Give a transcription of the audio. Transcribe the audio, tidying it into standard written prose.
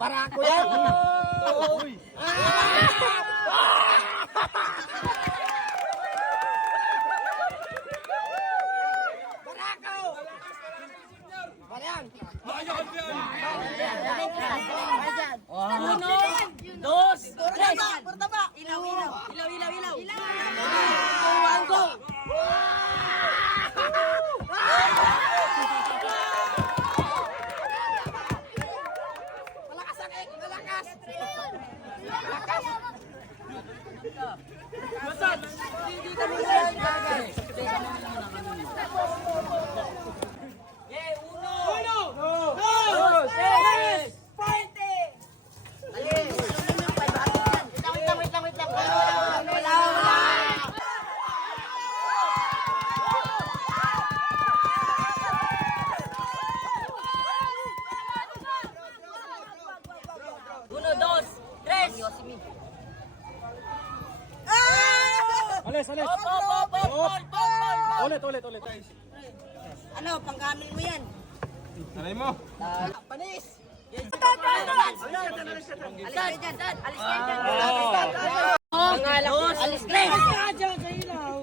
Barako yan! Uno, dos, tres. Ilaw. Go. Uno, dos, tres. Alis! Ulit! Ano, panggamin mo yan? Alay mo! Panis! Alis kayo dyan. Alis kayo. Ilaw!